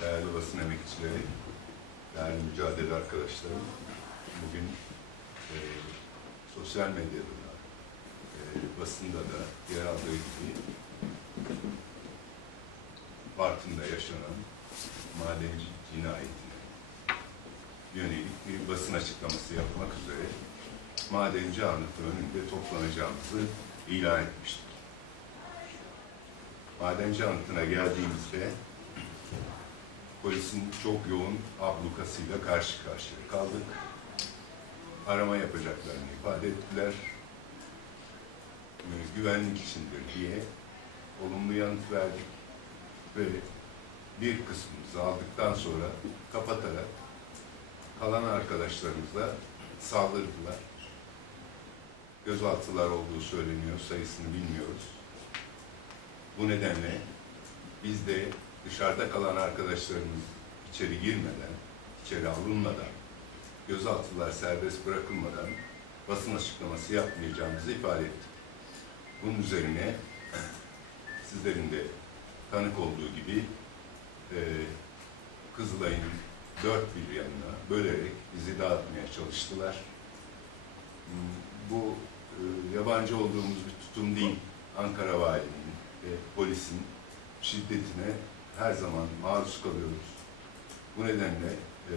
değerli basın emekçileri, değerli mücadele arkadaşlarım, bugün e, sosyal medyada da, e, basında da yer aldığı gibi Bartın'da yaşanan madenci cinayetine yönelik bir basın açıklaması yapmak üzere madenci anıtı önünde toplanacağımızı ilan etmiştik. Madenci anıtına geldiğimizde polisin çok yoğun ablukasıyla karşı karşıya kaldık. Arama yapacaklarını ifade ettiler. Güvenlik içindir diye olumlu yanıt verdik ve bir kısmımızı aldıktan sonra kapatarak kalan arkadaşlarımıza saldırdılar. Gözaltılar olduğu söyleniyor, sayısını bilmiyoruz. Bu nedenle biz de dışarıda kalan arkadaşlarımız içeri girmeden, içeri alınmadan, gözaltılar serbest bırakılmadan basın açıklaması yapmayacağımızı ifade ettik. Bunun üzerine sizlerin de tanık olduğu gibi e, Kızılay'ın dört bir yanına bölerek bizi dağıtmaya çalıştılar. Bu e, yabancı olduğumuz bir tutum değil. Ankara Valiliğinin ve polisin şiddetine her zaman maruz kalıyoruz. Bu nedenle e,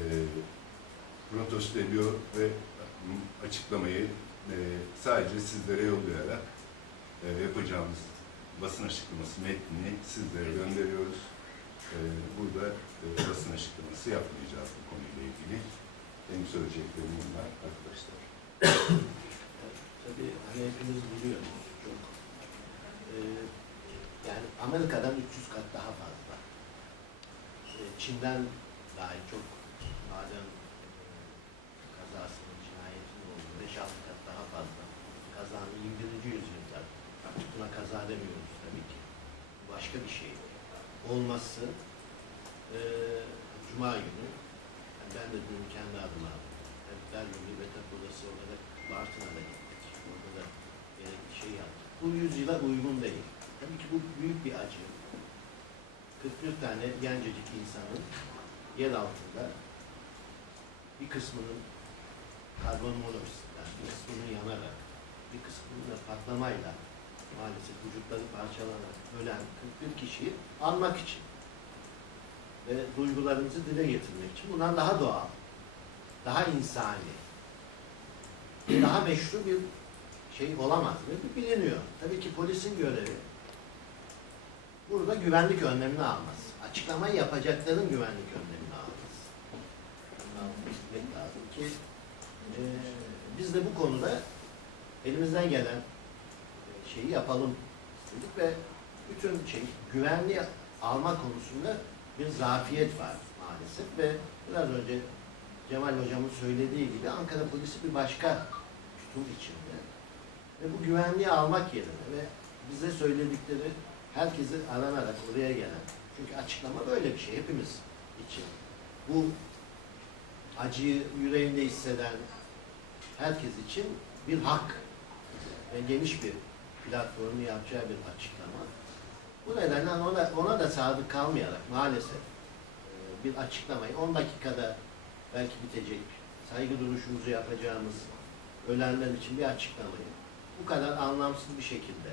protesto ediyor ve açıklamayı e, sadece sizlere yollayarak e, yapacağımız basın açıklaması metnini sizlere gönderiyoruz. E, burada e, basın açıklaması yapmayacağız bu konuyla ilgili. Benim söyleyeceklerim bunlar arkadaşlar. Tabii hani hepiniz biliyorsunuz çok. Ee, yani Amerika'dan 300 kat daha fazla. Çin'den dahi çok maden e, kazasının, cinayetin olduğu 5-6 kat daha fazla. Kazanın 21. yüzyılda artık buna kaza demiyoruz tabii ki. Başka bir şey. Olması e, Cuma günü yani ben de dün kendi adıma ve Tabip Odası olarak Bartın'a da gittik. Orada da gerekli şey yaptık. Bu yüzyıla uygun değil. Tabii ki bu büyük bir acı. 41 tane gencecik insanın yer altında bir kısmının karbon monoksitten, bir kısmının yanarak, bir kısmının da patlamayla maalesef vücutları parçalanarak ölen 41 kişiyi anmak için ve duygularımızı dile getirmek için bundan daha doğal, daha insani, daha meşru bir şey olamaz ve biliniyor. Tabii ki polisin görevi burada güvenlik önlemini alması. Açıklamayı yapacakların güvenlik önlemini alması. Bunu bilmek lazım ki e, biz de bu konuda elimizden gelen şeyi yapalım istedik ve bütün şey güvenliği alma konusunda bir zafiyet var maalesef ve biraz önce Cemal Hocam'ın söylediği gibi Ankara polisi bir başka tutum içinde. Ve bu güvenliği almak yerine ve bize söyledikleri herkesi aranarak oraya gelen. Çünkü açıklama böyle bir şey hepimiz için. Bu acıyı yüreğinde hisseden herkes için bir hak ve geniş bir platformu yapacağı bir açıklama. Bu nedenle ona, ona da sadık kalmayarak maalesef e, bir açıklamayı 10 dakikada belki bitecek, saygı duruşumuzu yapacağımız ölenler için bir açıklamayı bu kadar anlamsız bir şekilde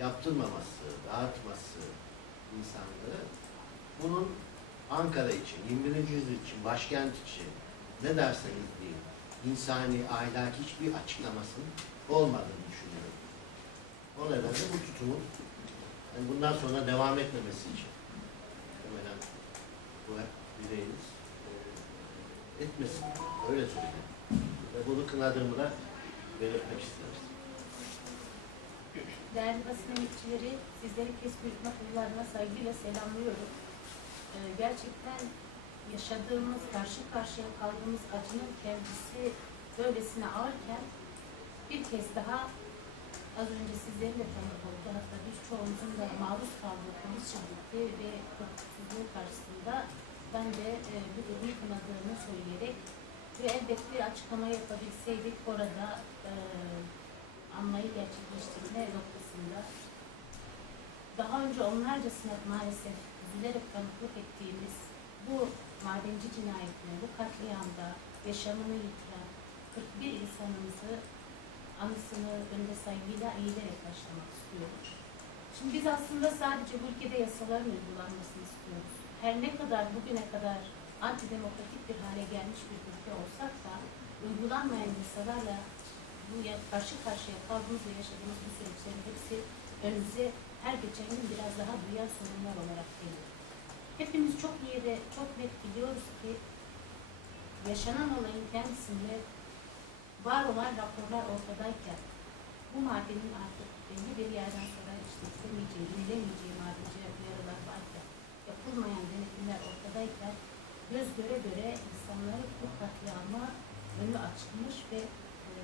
yaptırmaması, dağıtması insanları bunun Ankara için, 21. yüzyıl için, başkent için ne derseniz deyin, insani, ahlaki hiçbir açıklamasının olmadığını düşünüyorum. O nedenle bu tutumun yani bundan sonra devam etmemesi için muhtemelen bu hep bileğiniz e, etmesin. Öyle söyleyeyim. Ve bunu kınadığımı da belirtmek isteriz. Değerli basın emekçileri, sizleri kes yürütme kurullarına saygıyla selamlıyorum. Ee, gerçekten yaşadığımız, karşı karşıya kaldığımız acının kendisi böylesine ağırken bir kez daha az önce sizlerin de tanık olduğu hatta biz çoğumuzun da maruz kaldığı polis şiddeti ve hukuksuzluğu karşısında ben de e, bu durumu kınadığımı söyleyerek ve elbette bir açıklama yapabilseydik orada e, anmayı gerçekleştirme noktasında daha önce onlarcasına maalesef üzülerek tanıklık ettiğimiz bu madenci cinayetine, bu katliamda yaşamını yitiren 41 insanımızı anısını önünde saygıyla eğilerek başlamak istiyoruz. Şimdi biz aslında sadece bu ülkede yasaların uygulanmasını istiyoruz. Her ne kadar bugüne kadar antidemokratik bir hale gelmiş bir ülke olsak da uygulanmayan yasalarla bu ya- karşı karşıya kaldığımız ve yaşadığımız bu süreçlerin hepsi önümüze her geçen gün biraz daha duyan sorunlar olarak geliyor. Hepimiz çok iyi ve çok net biliyoruz ki yaşanan olayın kendisinde var olan raporlar ortadayken bu madenin artık belli bir yerden sonra işte istemeyeceği, dinlemeyeceği madenci uyarılar varken yapılmayan denetimler ortadayken göz göre göre insanları bu katliama önü açılmış ve e,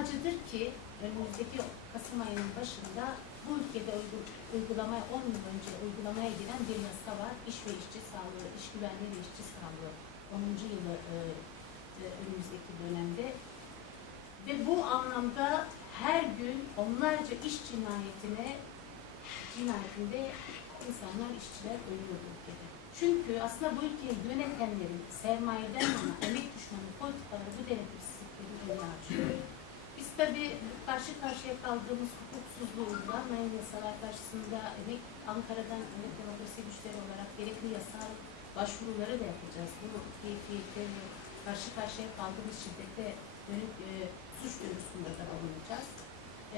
acıdır ki önümüzdeki Kasım ayının başında bu ülkede uygu- uygulamaya 10 yıl önce uygulamaya giren bir yasa var. İş ve işçi sağlığı, iş güvenliği ve işçi sağlığı 10. yılı e, e, önümüzdeki dönemde. Ve bu anlamda her gün onlarca iş cinayetine cinayetinde insanlar, işçiler ölüyor bu ülkede. Çünkü aslında bu ülkeyi yönetenlerin sermayeden yana emek düşmanı politikaları bu denetimsizliklerin önüne açıyor. Biz tabii karşı karşıya kaldığımız hukuksuzluğu uygulanmayan yasalar karşısında emek Ankara'dan emek demokrasi güçleri olarak gerekli yasal başvuruları da yapacağız. Bu keyfiyette ve karşı karşıya kaldığımız şiddete dönük e, suç duyurusunda da bulunacağız.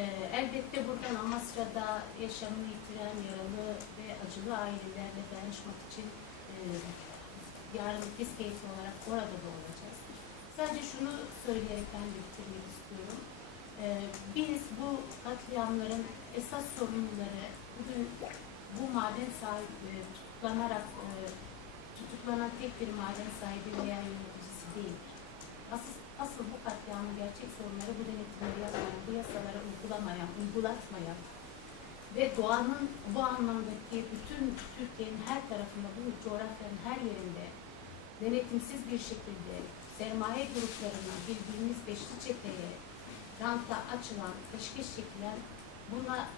E, elbette buradan Amasra'da yaşamını yitiren yaralı ve acılı ailelerle dayanışmak için e, yarın biz keyifli olarak orada da olacağız. Sadece şunu söyleyerek ben bitirmek istiyorum. E, biz bu katliamların esas sorumluları bugün bu maden sahibi tutuklanarak e, tutuklanan tek bir maden sahibi veya yöneticisi değil. Asıl, asıl bu katliamın gerçek sorunları bu denetimleri yapmayan, bu yasaları uygulamayan, uygulatmayan ve doğanın bu anlamdaki bütün Türkiye'nin her tarafında, bu coğrafyanın her yerinde denetimsiz bir şekilde sermaye gruplarına, bildiğimiz beşli çeteye, ranta açılan, peşkeş çekilen, buna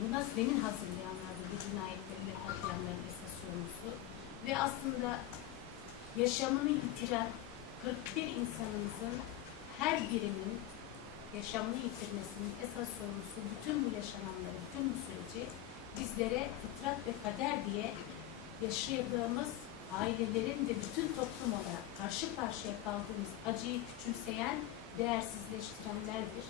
buna zemin hazırlayanlardı bu cinayetlerin ve katliamların esas sorumlusu. Ve aslında yaşamını yitiren 41 insanımızın her birinin yaşamını yitirmesinin esas sorumlusu bütün bu yaşananları, bütün bu süreci bizlere fıtrat ve kader diye yaşadığımız ailelerin ve bütün toplum olarak karşı karşıya kaldığımız acıyı küçümseyen, değersizleştirenlerdir.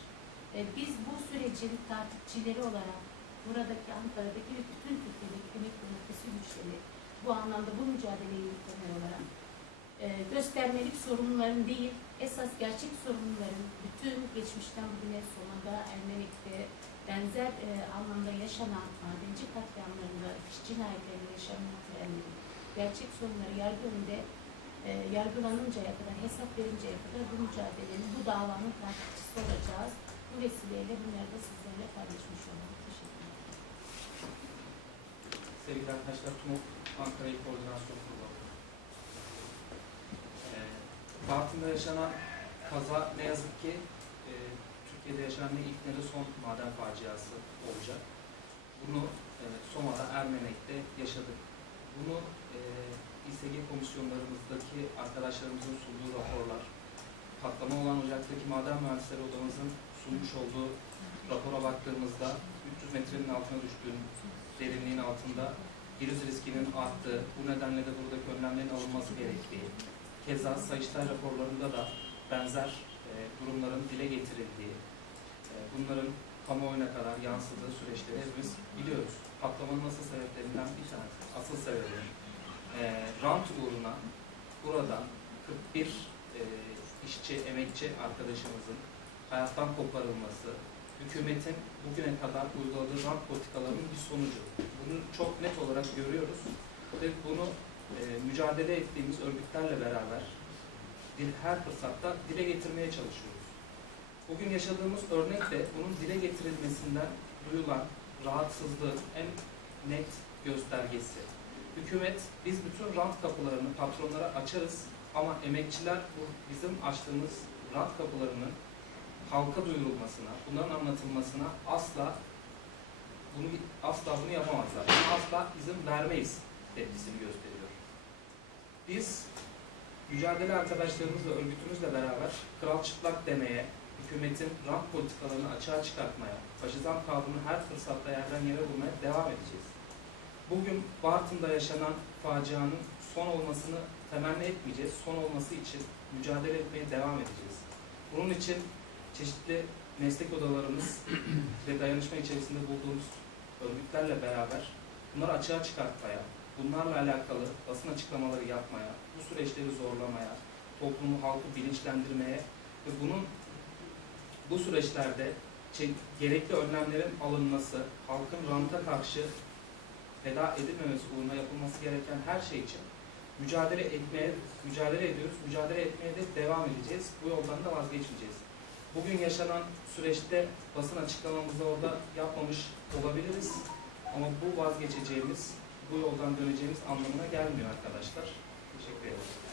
E, biz bu sürecin takipçileri olarak buradaki Ankara'daki bütün Türkiye'deki emek demokrasi güçleri bu anlamda bu mücadeleyi yürütenler olarak e, göstermelik sorunların değil, esas gerçek sorunların bütün geçmişten bugüne sonunda Ermenek'te benzer e, anlamda yaşanan madenci katliamlarında, iş cinayetlerinde yaşamını yitirenlerin gerçek sorunları yargı önünde e, yargılanıncaya kadar, hesap verinceye kadar bu mücadelenin, bu davanın takipçisi olacağız. Bu vesileyle bunları da sizlerle paylaşmış olalım. Teşekkür ederim. Sevgili arkadaşlar, TUMOK Ankara İl Koordinasyon Kurulu. Ee, Bartın'da yaşanan kaza ne yazık ki e, Türkiye'de yaşanan ilk ne de son maden faciası olacak. Bunu e, Soma'da, Ermenek'te yaşadık. Bunu e, İSG komisyonlarımızdaki arkadaşlarımızın sunduğu raporlar, patlama olan ocaktaki maden mühendisleri odamızın sunmuş olduğu rapora baktığımızda 300 metrenin altına düştüğünü derinliğin altında virüs riskinin arttığı, bu nedenle de buradaki önlemlerin alınması gerektiği, keza Sayıştay raporlarında da benzer e, durumların dile getirildiği, e, bunların kamuoyuna kadar yansıdığı süreçleri hepimiz biliyoruz. Patlamanın asıl sebeplerinden bir tanesi, asıl sebebi e, rant uğruna buradan 41 e, işçi, emekçi arkadaşımızın hayattan koparılması, hükümetin bugüne kadar uyguladığı rant politikalarının bir sonucu. Bunu çok net olarak görüyoruz ve bunu e, mücadele ettiğimiz örgütlerle beraber her fırsatta dile getirmeye çalışıyoruz. Bugün yaşadığımız örnek de bunun dile getirilmesinden duyulan rahatsızlığın en net göstergesi. Hükümet biz bütün rant kapılarını patronlara açarız ama emekçiler bu bizim açtığımız rant kapılarını halka duyurulmasına, bunların anlatılmasına asla bunu asla bunu yapamazlar. Asla izin vermeyiz tepkisini gösteriyor. Biz mücadele arkadaşlarımızla, örgütümüzle beraber kral çıplak demeye, hükümetin rant politikalarını açığa çıkartmaya, faşizan kavramını her fırsatta yerden yere vurmaya devam edeceğiz. Bugün Bartın'da yaşanan facianın son olmasını temenni etmeyeceğiz. Son olması için mücadele etmeye devam edeceğiz. Bunun için çeşitli meslek odalarımız ve dayanışma içerisinde bulduğumuz örgütlerle beraber bunları açığa çıkartmaya, bunlarla alakalı basın açıklamaları yapmaya, bu süreçleri zorlamaya, toplumu, halkı bilinçlendirmeye ve bunun bu süreçlerde gerekli önlemlerin alınması, halkın ranta karşı feda edilmemesi uğruna yapılması gereken her şey için mücadele etmeye, mücadele ediyoruz. Mücadele etmeye de devam edeceğiz. Bu yoldan da vazgeçmeyeceğiz. Bugün yaşanan süreçte basın açıklamamızı orada yapmamış olabiliriz. Ama bu vazgeçeceğimiz, bu yoldan döneceğimiz anlamına gelmiyor arkadaşlar. Teşekkür ederim.